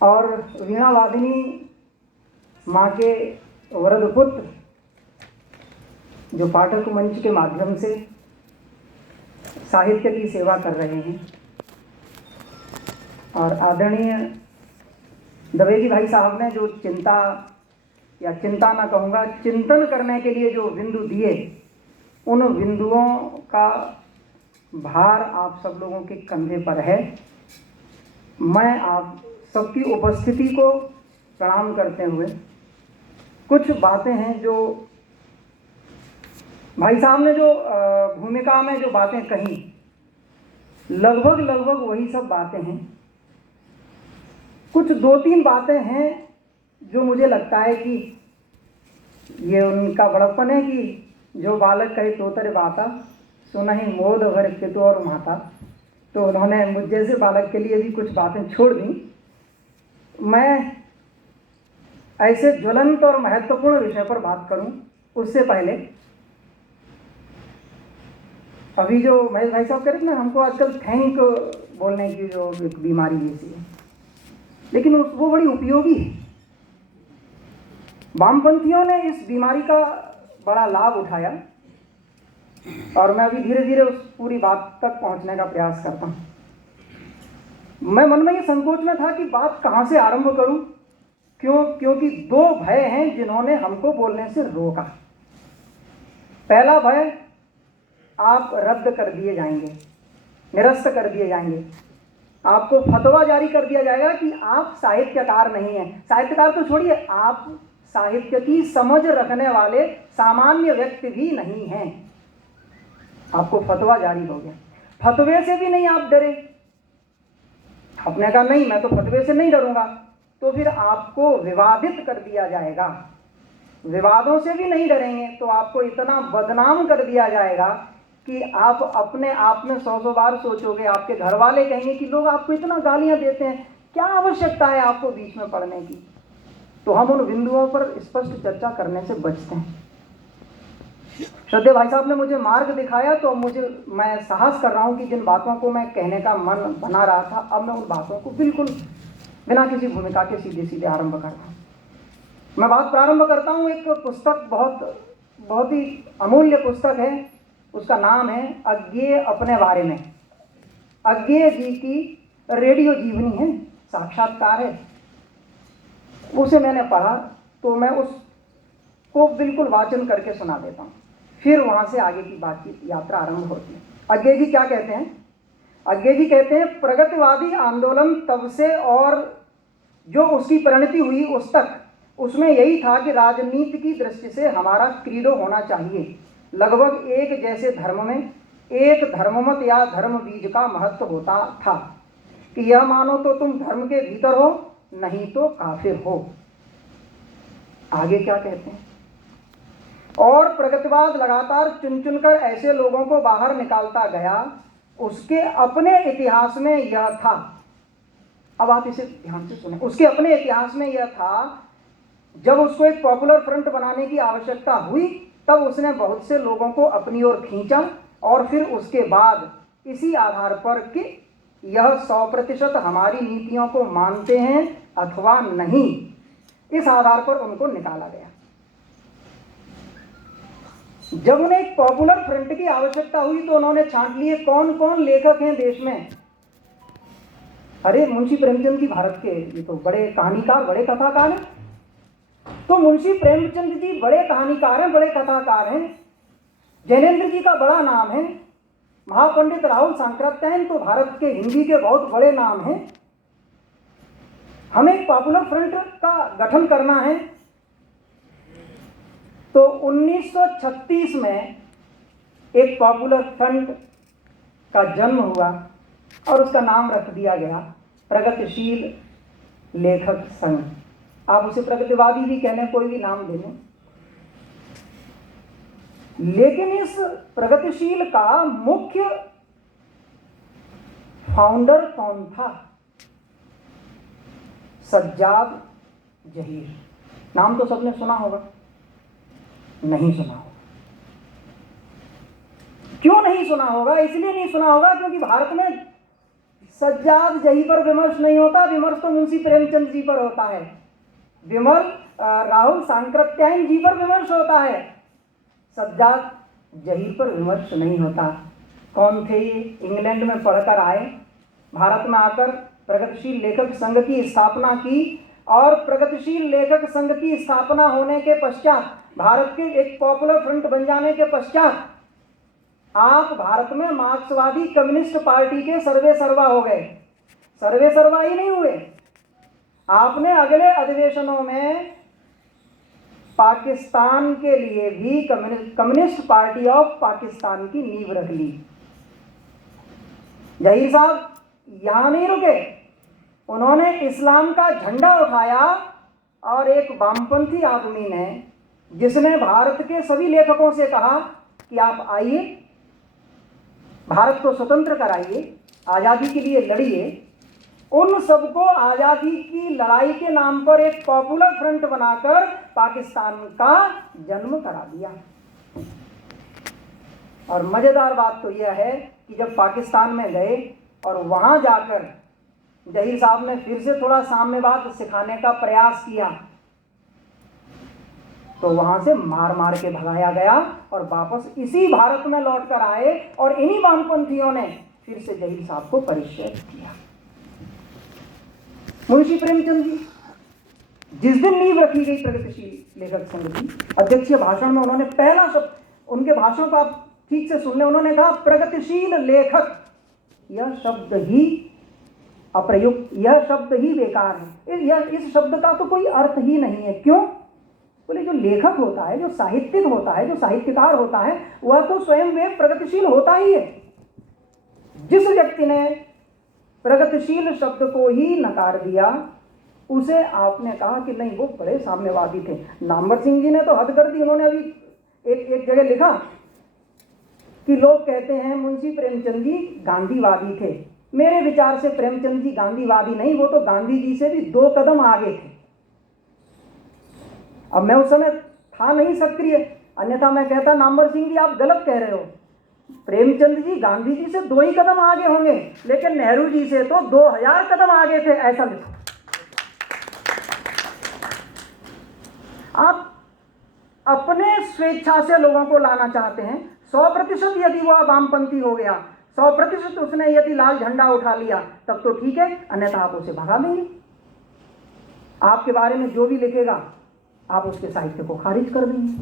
और वीणा वादिनी माँ के वरद पुत्र जो पाठक मंच के माध्यम से साहित्य की सेवा कर रहे हैं, और आदरणीय दवेजी भाई साहब ने जो चिंता या चिंता ना कहूँगा, चिंतन करने के लिए जो बिंदु दिए, उन बिंदुओं का भार आप सब लोगों के कंधे पर है। मैं आप सबकी उपस्थिति को प्रणाम करते हुए कुछ बातें हैं जो भाई साहब ने जो भूमिका में जो बातें कही, लगभग वही सब बातें हैं। कुछ 2-3 बातें हैं जो मुझे लगता है कि ये उनका बड़प्पन है कि जो बालक कहे तोतर बाता सुनहि मोद भर कितु और माता। तो उन्होंने मुझ जैसे बालक के लिए भी कुछ बातें छोड़ दी। मैं ऐसे ज्वलंत और महत्वपूर्ण विषय पर बात करूं उससे पहले अभी जो महेश भाई साहब कह रहे थे ना, हमको आजकल थैंक बोलने की जो एक बीमारी जैसी है, लेकिन वो बड़ी उपयोगी है। वामपंथियों ने इस बीमारी का बड़ा लाभ उठाया और मैं अभी धीरे धीरे उस पूरी बात तक पहुंचने का प्रयास करता हूं। मैं मन में ये संकोच में था कि बात कहां से आरंभ करूं, क्योंकि 2 भय हैं जिन्होंने हमको बोलने से रोका। पहला भय, आप रद्द कर दिए जाएंगे, निरस्त कर दिए जाएंगे, आपको फतवा जारी कर दिया जाएगा कि आप साहित्यकार नहीं हैं। साहित्यकार तो छोड़िए, आप साहित्य की समझ रखने वाले सामान्य व्यक्ति भी नहीं हैं। आपको फतवा जारी हो गया। फतवे से भी नहीं आप डरे, आपने कहा नहीं मैं तो फतवे से नहीं डरूंगा, तो फिर आपको विवादित कर दिया जाएगा। विवादों से भी नहीं डरेंगे तो आपको इतना बदनाम कर दिया जाएगा कि आप अपने आप में 100 बार सोचोगे। आपके घर वाले कहेंगे कि लोग आपको इतना गालियां देते हैं, क्या आवश्यकता है आपको बीच में पड़ने की। तो हम उन बिंदुओं पर स्पष्ट चर्चा करने से बचते हैं। श्रद्धेय भाई साहब ने मुझे मार्ग दिखाया, तो मैं साहस कर रहा हूं कि जिन बातों को मैं कहने का मन बना रहा था, अब मैं उन बातों को बिल्कुल बिना किसी भूमिका के सीधे सीधे आरंभ करता हूं। मैं बात प्रारंभ करता हूं, एक पुस्तक बहुत ही अमूल्य पुस्तक है, उसका नाम है अज्ञेय अपने बारे में। अज्ञेय जी की रेडियो जीवनी है, साक्षात्कार है। उसे मैंने पढ़ा, तो मैं उसको बिल्कुल वाचन करके सुना देता हूँ, फिर वहाँ से आगे की बातचीत यात्रा आरंभ होती है। अज्ञेय जी क्या कहते हैं? अज्ञेय जी कहते हैं, प्रगतिवादी आंदोलन तब से और जो उसकी परिणति हुई उस तक, उसमें यही था कि राजनीति की दृष्टि से हमारा क्रीडो होना चाहिए। लगभग एक जैसे धर्म में एक धर्ममत या धर्म बीज का महत्व होता था कि यह मानो तो तुम धर्म के भीतर हो, नहीं तो काफिर हो। आगे क्या कहते हैं? और प्रगतिवाद लगातार चुन चुनकर ऐसे लोगों को बाहर निकालता गया, उसके अपने इतिहास में यह था। अब आप इसे ध्यान से सुने। उसके अपने इतिहास में यह था, जब उसको एक पॉपुलर फ्रंट बनाने की आवश्यकता हुई, तब उसने बहुत से लोगों को अपनी ओर खींचा, और फिर उसके बाद इसी आधार पर कि यह 100% हमारी नीतियों को मानते हैं अथवा नहीं, इस आधार पर उनको निकाला गया। जब उन्हें एक पॉपुलर फ्रंट की आवश्यकता हुई, तो उन्होंने छांट लिए कौन कौन लेखक हैं देश में। अरे मुंशी प्रेमचंद जी भारत के ये तो बड़े कहानीकार, बड़े कथाकार हैं। तो मुंशी प्रेमचंद जी बड़े कहानीकार हैं, बड़े कथाकार हैं। जैनेन्द्र जी का बड़ा नाम है। महापंडित राहुल सांकृत्यायन तो भारत के हिंदी के बहुत बड़े नाम हैं। हमें एक पॉपुलर फ्रंट का गठन करना है। तो 1936 में एक पॉपुलर फ्रंट का जन्म हुआ और उसका नाम रख दिया गया प्रगतिशील लेखक संघ। आप उसे प्रगतिवादी भी कह लें, कोई भी नाम दे लें, लेकिन इस प्रगतिशील का मुख्य फाउंडर कौन था? सज्जाद जहीर। नाम तो सबने सुना होगा, नहीं सुना होगा। क्यों नहीं सुना होगा? इसलिए नहीं सुना होगा क्योंकि भारत में सज्जाद जही पर विमर्श नहीं होता, विमर्श तो मुंशी प्रेमचंद जी पर होता है। विमल राहुल सांकृत्यायन जी पर विमर्श होता है, सज्जाद जही पर विमर्श नहीं होता। कौन थे ये? इंग्लैंड में पढ़कर आए, भारत में आकर प्रगतिशील लेखक संघ की स्थापना की, और प्रगतिशील लेखक संघ की स्थापना होने के पश्चात, भारत के एक पॉपुलर फ्रंट बन जाने के पश्चात, आप भारत में मार्क्सवादी कम्युनिस्ट पार्टी के सर्वे सर्वा हो गए। सर्वे सर्वा ही नहीं हुए, आपने अगले अधिवेशनों में पाकिस्तान के लिए भी कम्युनिस्ट पार्टी ऑफ पाकिस्तान की नींव रख ली। जहीर साहब यहां नहीं रुके, उन्होंने इस्लाम का झंडा उठाया, और एक वामपंथी आदमी ने, जिसने भारत के सभी लेखकों से कहा कि आप आइए, भारत को स्वतंत्र कराइए, आज़ादी के लिए लड़िए, उन सबको आज़ादी की लड़ाई के नाम पर एक पॉपुलर फ्रंट बनाकर पाकिस्तान का जन्म करा दिया। और मज़ेदार बात तो यह है कि जब पाकिस्तान में गए और वहाँ जाकर जहीर साहब ने फिर से थोड़ा साम्यवाद सिखाने का प्रयास किया, तो वहाँ से मार मार के भगाया गया, और वापस इसी भारत में लौट कर आए, और इन्हीं वामपंथियों ने फिर से जहीर साहब को परिचय किया। मुंशी प्रेमचंद जी, जिस दिन नींव रखी गई प्रगतिशील लेखक संघ की, अध्यक्षीय भाषण में उन्होंने पहला शब्द, उनके भाषण को आप ठीक से सुन लें, उन्होंने कहा प्रगतिशील लेखक। यह शब्द ही अप्रयुक्त, यह शब्द ही बेकार है, इस शब्द का तो कोई अर्थ ही नहीं है। क्यों? बोले जो लेखक होता है, जो साहित्यिक होता है, जो साहित्यकार होता है, वह तो स्वयं वे प्रगतिशील होता ही है। जिस व्यक्ति ने प्रगतिशील शब्द को ही नकार दिया, उसे आपने कहा कि नहीं वो बड़े साम्यवादी थे। नामवर सिंह जी ने तो हद कर दी, उन्होंने अभी एक जगह लिखा कि लोग कहते हैं मुंशी प्रेमचंद जी गांधीवादी थे। मेरे विचार से प्रेमचंद जी गांधीवादी नहीं, वो तो गांधी जी से भी 2 कदम आगे थे। अब मैं उस समय था नहीं सक्रिय, अन्यथा मैं कहता नामवर सिंह जी आप गलत कह रहे हो, प्रेमचंद जी गांधी जी से 2 ही कदम आगे होंगे, लेकिन नेहरू जी से तो 2000 कदम आगे थे, ऐसा लिखो। आप अपने स्वेच्छा से लोगों को लाना चाहते हैं। 100% यदि वो वामपंथी हो गया, 100% उसने यदि लाल झंडा उठा लिया, तब तो ठीक है, अन्यथा आप उसे भगा देंगे। आपके बारे में जो भी लिखेगा आप उसके साहित्य को खारिज कर देंगे।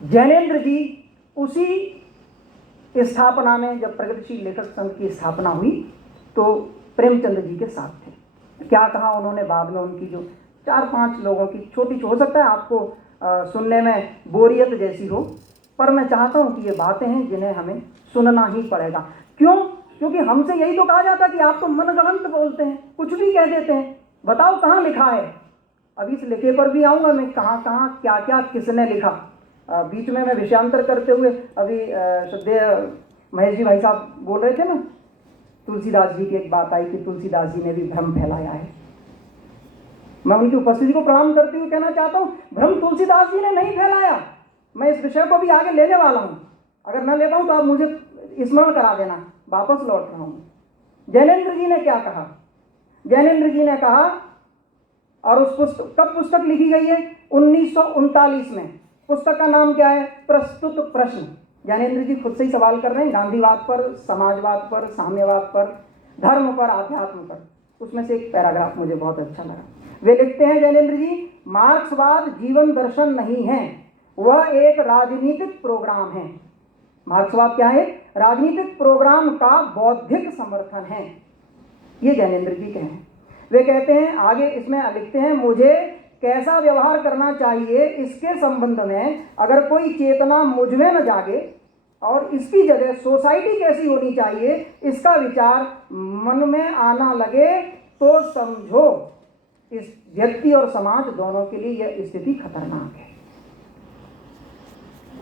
जैनेन्द्र जी उसी स्थापना में, जब प्रगतिशील लेखक संघ की स्थापना हुई, तो प्रेमचंद जी के साथ थे। क्या कहा उन्होंने बाद में, उनकी जो 4-5 लोगों की छोटी, हो सकता है आपको सुनने में बोरियत जैसी हो, पर मैं चाहता हूं कि ये बातें हैं जिन्हें हमें सुनना ही पड़ेगा। क्यों? क्योंकि हमसे यही तो कहा जाता कि आप तो मनगढ़ंत बोलते हैं, कुछ भी कह देते हैं, बताओ कहाँ लिखा है। अभी इस लिखे पर भी आऊँगा मैं, कहाँ कहाँ क्या क्या किसने लिखा। बीच में मैं विषयांतर करते हुए अभी श्रद्धेय महेश जी भाई साहब बोल रहे थे ना, तुलसीदास जी की एक बात आई कि तुलसीदास जी ने भी भ्रम फैलाया है। मैं उनकी उपस्थिति को प्रणाम करते हुए कहना चाहता हूँ, भ्रम तुलसीदास जी ने नहीं फैलाया। मैं इस विषय को भी आगे लेने वाला हूँ, अगर न ले पाऊँ तो आप मुझे स्मरण करा देना, वापस लौट रहा हूँ। जैनेन्द्र जी ने क्या कहा? जैनेन्द्र जी ने कहा, और उस पुस्तक, कब पुस्तक लिखी गई है? 1939 में। पुस्तक का नाम क्या है? प्रस्तुत प्रश्न। ज्ञानेन्द्र जी खुद से ही सवाल कर रहे हैं, गांधीवाद पर, समाजवाद पर, साम्यवाद पर, धर्म पर, आध्यात्म पर। उसमें से एक पैराग्राफ मुझे बहुत अच्छा लगा। वे लिखते हैं ज्ञानेन्द्र जी, मार्क्सवाद जीवन दर्शन नहीं है, वह एक राजनीतिक प्रोग्राम है। मार्क्सवाद क्या है? राजनीतिक प्रोग्राम का बौद्धिक समर्थन है। ये ज्ञानेन्द्र जी कहे हैं। वे कहते हैं आगे, इसमें लिखते हैं, मुझे कैसा व्यवहार करना चाहिए इसके संबंध में अगर कोई चेतना मुझ में न जागे और इसकी जगह सोसाइटी कैसी होनी चाहिए इसका विचार मन में आना लगे, तो समझो इस व्यक्ति और समाज दोनों के लिए यह स्थिति खतरनाक है।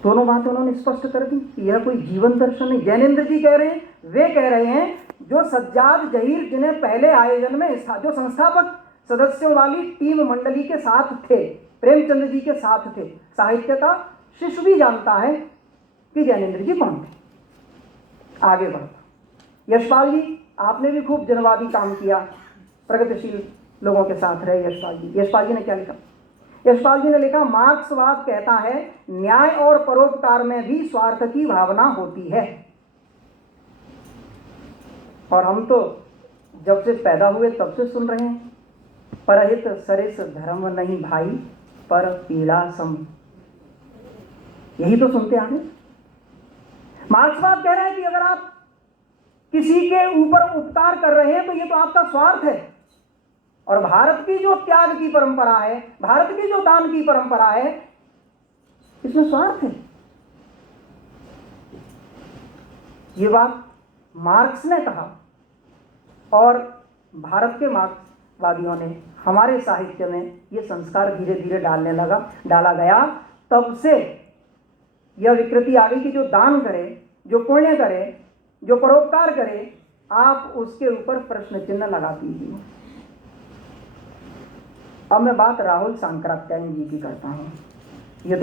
दोनों बातें उन्होंने स्पष्ट कर दी कि यह कोई जीवन दर्शन नहीं। ज्ञानेन्द्र जी कह रहे हैं, वे कह रहे हैं जो सज्जाद जहीर जिन्हें पहले आयोजन में जो संस्थापक सदस्यों वाली टीम मंडली के साथ थे, प्रेमचंद जी के साथ थे, साहित्य का शिष्य भी जानता है कि ज्ञानेन्द्र जी कौन थे। आगे बढ़ता, यशपाल जी, आपने भी खूब जनवादी काम किया, प्रगतिशील लोगों के साथ रहे यशपाल जी। यशपाल जी ने क्या लिखा? यशपाल जी ने लिखा, मार्क्सवाद कहता है न्याय और परोपकार में भी स्वार्थ की भावना होती है। और हम तो जब से पैदा हुए तब से सुन रहे हैं, परहित सरिस धर्म नहीं भाई पर पीड़ा सम। यही तो सुनते आ रहे। मार्क्सवाद कह रहा है कि अगर आप किसी के ऊपर उपकार कर रहे हैं तो ये तो आपका स्वार्थ है। और भारत की जो त्याग की परंपरा है, भारत की जो दान की परंपरा है, इसमें स्वार्थ है। ये बात मार्क्स ने कहा और भारत के मार्क्सवादियों ने हमारे साहित्य में ये संस्कार धीरे धीरे डाला गया। तब से यह विकृति आ गई कि जो दान करे, जो पुण्य करे, जो परोपकार करे, आप उसके ऊपर प्रश्न चिन्ह लगा दीजिए। अब मैं बात राहुल सांकृत्यायन जी की करता हूं। ये तो